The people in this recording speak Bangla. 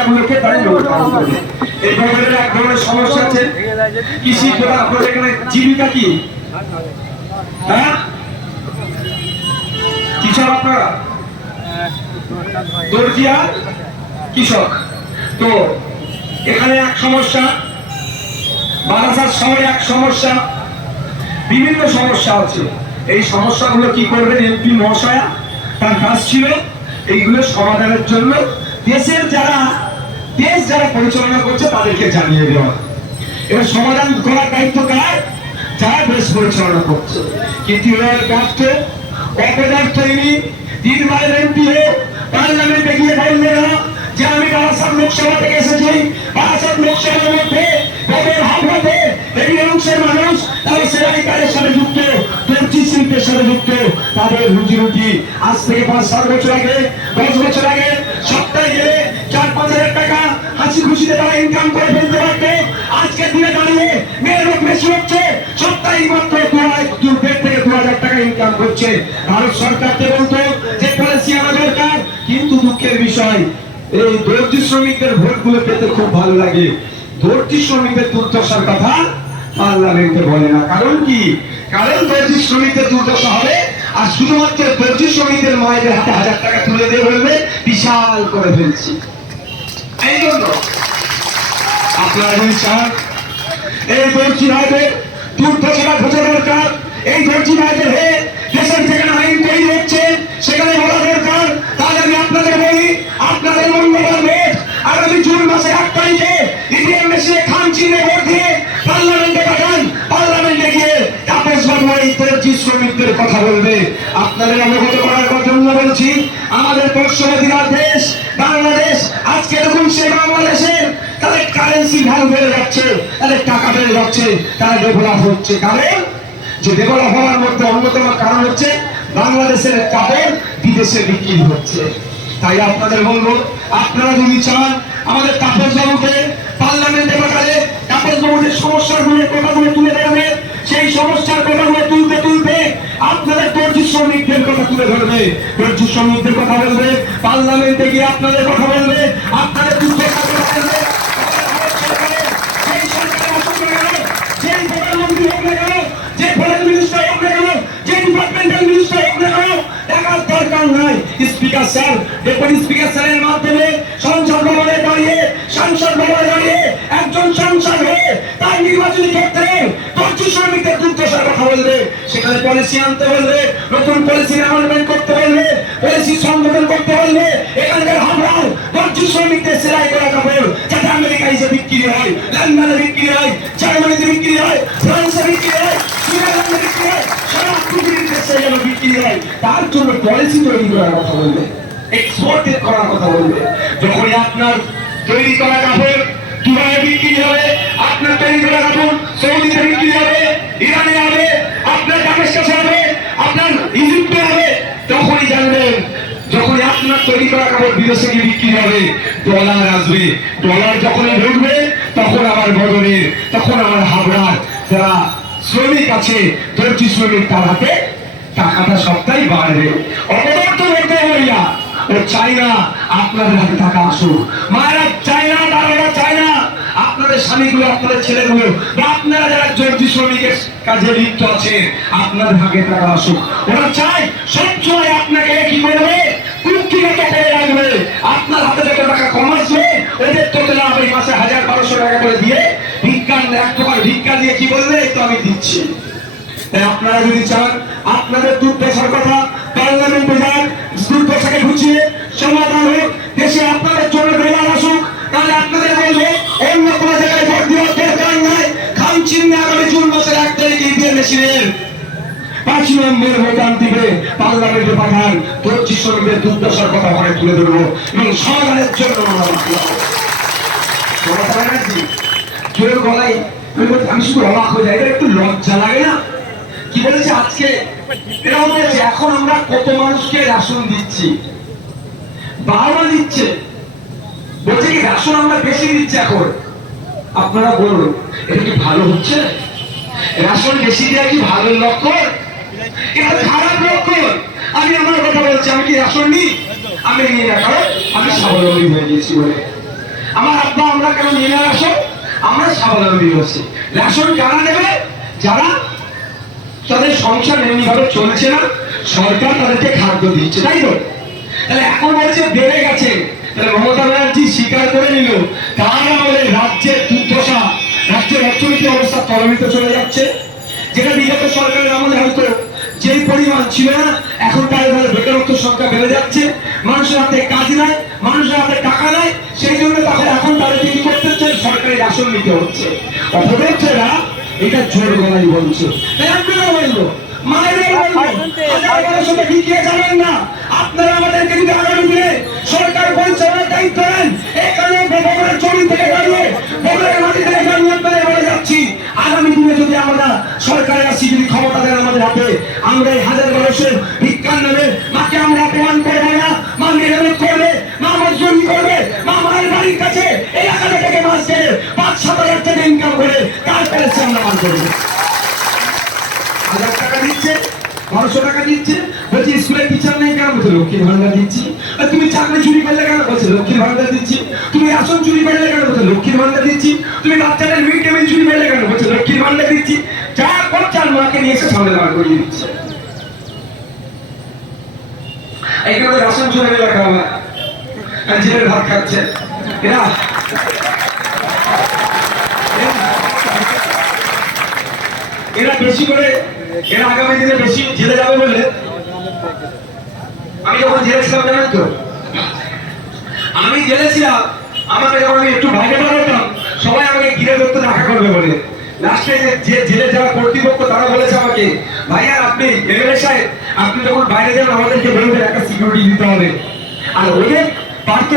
সমস্যাগুলোকে তারা নিরসন করবে। এই ভোটের এক ধরনের সমস্যা আছে কৃষি। আপনাদের এখানে জীবিকা কি? হ্যাঁ, কৃষক আপনারা দর্জি আর কৃষক। তো এখানে এক সমস্যা, বারাসাত শহরে এক সমস্যা, বিভিন্ন সমস্যা আছে। এই সমস্যাগুলো কি করবেন এমপি মহাশয়া? তার কাজ ছিল এইগুলো সমাধানের জন্য দেশ যারা পরিচালনা করছে তাদেরকে জানিয়ে দেওয়া। এবার সমাধান করার দায়িত্ব কার? যারা দেশ পরিচালনা করছে। কিন্তু অপদার্থ ইনি দিনবারের এমপি হয়ে পার্লামেন্টে গিয়ে বললেন না যে আমি বারাসাত লোকসভা থেকে এসেছি। বারাসাত লোকসভার মধ্যে এই অংশের মানুষ তারা সেলাই কাজের সাথে যুক্ত, দর্জি শিল্পের সাথে যুক্ত। তাদের রুজি রুটি আজ থেকে 5-7 বছর আগে, 10 বছর আগে সপ্তাহে গেলে 4-5 হাজার টাকা হাসি খুশিতে তারা ইনকাম করে ফেলতে পারতো। আজকে দিনে দাঁড়িয়ে মেয়ের লোক বেশি হচ্ছে, সপ্তাহে মাত্র 2,500 টাকা ইনকাম করছে। ভারত সরকারকে বলতো যে পলিসি আনা দরকার, কিন্তু দুঃখের বিষয় এই দর্জি শ্রমিকদের ভোটগুলো পেতে খুব ভালো লাগে। দর্জি শ্রমিকদের দুর্দশার কথা পার্লামেন্টে বলে না। কারণ কি? কারণ দর্জি শ্রমিকদের দুর্দশা হবে আর শুধুমাত্র দর্জি শ্রমিকদের মায়েদের হাতে 1000 টাকা তুলে দিয়ে বলবে বিশাল করে ফেলছি। এই জন্য আপনারা যদি চান এই দর্জি ভাইদের দুর্দশাটা বোঝা দরকার। এই দর্জি ভাইদের হয়ে দেশের যেখানে আইন তৈরি হচ্ছে সেখানে বলা দরকার। তাহলে আমি আপনাদের বলি, আপনাদের মঙ্গলবার ভোট আগামী জুন মাসের 1 তারিখে ইভিএম মেশিনে খাম চিহ্নে ভোট দিয়ে পার্লামেন্টে পাঠান। পার্লামেন্টে গিয়ে তাপস বাবু এই দর্জি শ্রমিকদের কথা বলবে। আপনাদের অবগত করার জন্য বলছি, আমাদের পার্শ্ববর্তী দেশ বাংলাদেশ আজকে দেখুন সেই বাংলাদেশের তাদের কারেন্সি ভ্যালু বেড়ে যাচ্ছে, তাদের টাকা বেড়ে যাচ্ছে, তারা ডেভেলপ হচ্ছে। কারণ যে ডেভেলপ হওয়ার মধ্যে অন্যতম কারণ হচ্ছে বাংলাদেশের কাপড় বিদেশে বিক্রি হচ্ছে। তাই আপনাদের বলবো, আপনারা যদি চান আমাদের তাপস বাবুকে পার্লামেন্টে পাঠালে তাপস বাবুদের সমস্যাগুলোর কথাগুলো তুলে ধরবে, সেই সমস্যার কথাগুলো তুলতে আপনাদের দর্জি শ্রমিকদের কথা তুলে ধরবে, দর্জি শ্রমিকদের কথা বলবে, পার্লামেন্টে গিয়ে আপনাদের কথা বলবে, আপনাদের দুঃখের কথা বলবে। সেই সরকারের আসুক না কেন, যেই প্রধানমন্ত্রী হোক না কেন, যে ফরেন মিনিস্টার হোক না কেন, যে ডিপার্টমেন্টাল মিনিস্টার হোক না কেন, দেখার দরকার নাই। স্পিকার স্যার, ডেপুটি স্পিকার স্যারের মাধ্যমে সংসদ ভবনে দাঁড়িয়ে, সংসদ ভবনে দাঁড়িয়ে একজন সাংসদ হয়ে তার নির্বাচনী ক্ষেত্রে দর্জি শ্রমিকদের দুর্দশার কথা বলবে, সেখানে পলিসি আনতে বলবে, নতুন পলিসি অ্যামেন্ডমেন্ট করতে বলবে, পলিসি সংশোধন করতে বলবে। এখানকার হামরাও দর্জি শ্রমিকদের সেলাই করা কাপড় যাতে আমেরিকায় যে বিক্রি হয়, লন্ডনে বিক্রি হয়, জার্মানিতে বিক্রি হয়, ফ্রান্সে বিক্রি হয়, সুইজারল্যান্ডে বিক্রি হয়, সারা পৃথিবীর দেশে যেন বিক্রি হয়, তার জন্য পলিসি তৈরি করার কথা বলবে, এক্সপোর্ট করার কথা বলবে। যখনই আপনার তৈরি করা কাপড় দুবাইয়ে বিক্রি হবে, আপনার তৈরি করা কাপড় সৌদিতে বিক্রি হবে, ইরানে হবে, আপনার দামেস্কে হবে, আপনার ইজিপ্টে হবে, তখনই জানবেন যখনই আপনার তৈরি করা কাপড় বিদেশে গিয়ে বিক্রি হবে ডলার আসবে। ডলার যখনই ঢুকবে তখন আমার বদলের, তখন আমার হাবড়ার যারা শ্রমিক আছে দর্জি শ্রমিক তার হাতে টাকাটা সবটাই বাড়বে। অপদার্থ বলতে হইয়া ও চাই না আপনাদের হাতে টাকা আসুক। মায়েরা চাই না, তারা চাই না আপনাদের স্বামীগুলো, আপনাদের ছেলেগুলো বা আপনারা যারা দর্জি শ্রমিকের কাজে লিপ্ত আছে আপনার ভাগে টাকা আসুক। ওরা চাই সবসময় আপনাকে কি করবে, কুক্ষিগত করে রাখবে। আপনার হাতে যত টাকা কম আসবে ওদের তোতে না হবে, মাসে 1000-1200 টাকা করে দিয়ে ভিক্ষা, 1 টাকার ভিক্ষা দিয়ে কি বলবে, তো আমি দিচ্ছি। তাই আপনারা যদি চান আপনাদের দুর্দশার কথা পার্লামেন্টে যান, দুর্দশাকে ঘুচিয়ে সমাধান হোক, দেশে আপনাদের জন্য বেলার আসুক, তাহলে আপনাদের বলবো অন্য কোনো জায়গায় ভোট দেওয়ার দরকার নাই। খাম চিহ্নে আগামী জুন মাসের 1 তারিখে ইভিএম মেশিনের 5 নম্বর ভোটার দিবে, পার্লামেন্টে পাঠান। দর্জি শ্রমিকদের দুর্দশার কথা ঘরে তুলে ধরবো এবং সমাধানের জন্য গলায় আমি শুধু অবাক হয়ে যাই, একটু লজ্জা লাগে না? কি বলেছে আজকে এরা বলেছে এখন আমরা কত মানুষকে রেশন দিচ্ছি, 12 দিচ্ছে, বলছে কি রেশন আমরা বেশি দিচ্ছি এখন। আপনারা বলুন এটা কি ভালো হচ্ছে? রেশন বেশি দেওয়া কি ভালো লক্ষণ? এটা খারাপ লক্ষণ। আমি আমার কথা বলছি, আমি কি রেশন নিই? আমি নিই না, কারণ আমি স্বাবলম্বী হয়ে গেছি বলে। আমার আব্বা আমরা কেন নিয়ে না রেশন? আমরা স্বাবলম্বী হচ্ছি। রেশন কারা নেবে? যারা তাদের সংসার এমনিভাবে চলছে না, সরকার তাদেরকে খাদ্য দিচ্ছে, তাই তো? তাহলে এখন বলছে বেড়ে গেছে, তাহলে মমতা ব্যানার্জি স্বীকার করে নিল তার আমলে রাজ্যের দুর্দশা, রাজ্যের অর্থনৈতিক অবস্থা তলানিতে চলে যাচ্ছে। যেটা বিগত সরকারের আমলে হয়তো যে পরিমাণ ছিল না, এখন তার বেকারত্ব সংখ্যা বেড়ে যাচ্ছে, মানুষের হাতে কাজ নাই, মানুষের হাতে টাকা নাই, সেই জন্য তাহলে এখন তাদেরকে কি করতে হচ্ছে? সরকারি রেশন নিতে হচ্ছে। অথচ এরা এটা জোর গলায় বলছে, তাই আপনারা বলবো জানেন না, আপনারা আমাদেরকে যদি আগামী দিনে সরকার পরিচালনার দায়িত্ব নেন, এখানে ভগবানের জমি থেকে দাঁড়িয়ে ভগবানের মাটি থেকে দাঁড়িয়ে আপনারা বলে যাচ্ছি, আগামী দিনে যদি আমরা সরকারে আসি, যদি ক্ষমতা দেন আমাদের হাতে, আমরা এই হাজার মানুষের ভিক্ষার নামে মাকে আমরা অপমান করবো না, মা মেরামত করবে, মা মজদুরি করবে, মা মায়ের বাড়ির কাছে এলাকা থেকে মাছ খেয়ে ৫-৭ হাজার টাকা ইনকাম করে কাজ করেছে আমরা মান করবো। ১০০০ টাকা দিচ্ছে, ১২০০ টাকা দিচ্ছে, বলছি স্কুলের টিচার নেই কেন? বলছে লক্ষ্মীর ভান্ডার দিচ্ছি। তুমি চাকরি চুরি করলে কেন? বলছে লক্ষ্মীর ভান্ডার দিচ্ছি। তুমি রেশন চুরি করলে কেন? বলছে লক্ষ্মীর ভান্ডার দিচ্ছি। তুমি বাচ্চাদের মিড ডে মিল চুরি করলে কেন? বলছে লক্ষ্মীর ভান্ডার দিচ্ছি। যা করছে আর মাকে নিয়ে এসে সামনে দাঁড় করিয়ে দিচ্ছে। এইখানে রেশন চুরি লেখা হবে, জেলের ভাত খাচ্ছে এরা। এরা বেশি করে, এরা আগামী দিনে বেশি জেলে যাবে বলে, আমি যখন জেলে ছিলাম জানেন তো, আমি জেলে ছিলাম, আমাকে যখন আমি একটু বাইরে বেরোতাম সবাই আমাকে ঘিরে ধরতে দেখা করবে বলে। লাস্টে যে জেলে যারা কর্তৃপক্ষ তারা বলেছে আমাকে, ভাইয়া আপনি এমএলএ সাহেব, আপনি যখন বাইরে যান আমাদেরকে বলবেন, একটা সিকিউরিটি দিতে হবে। আর ওদের পার্থ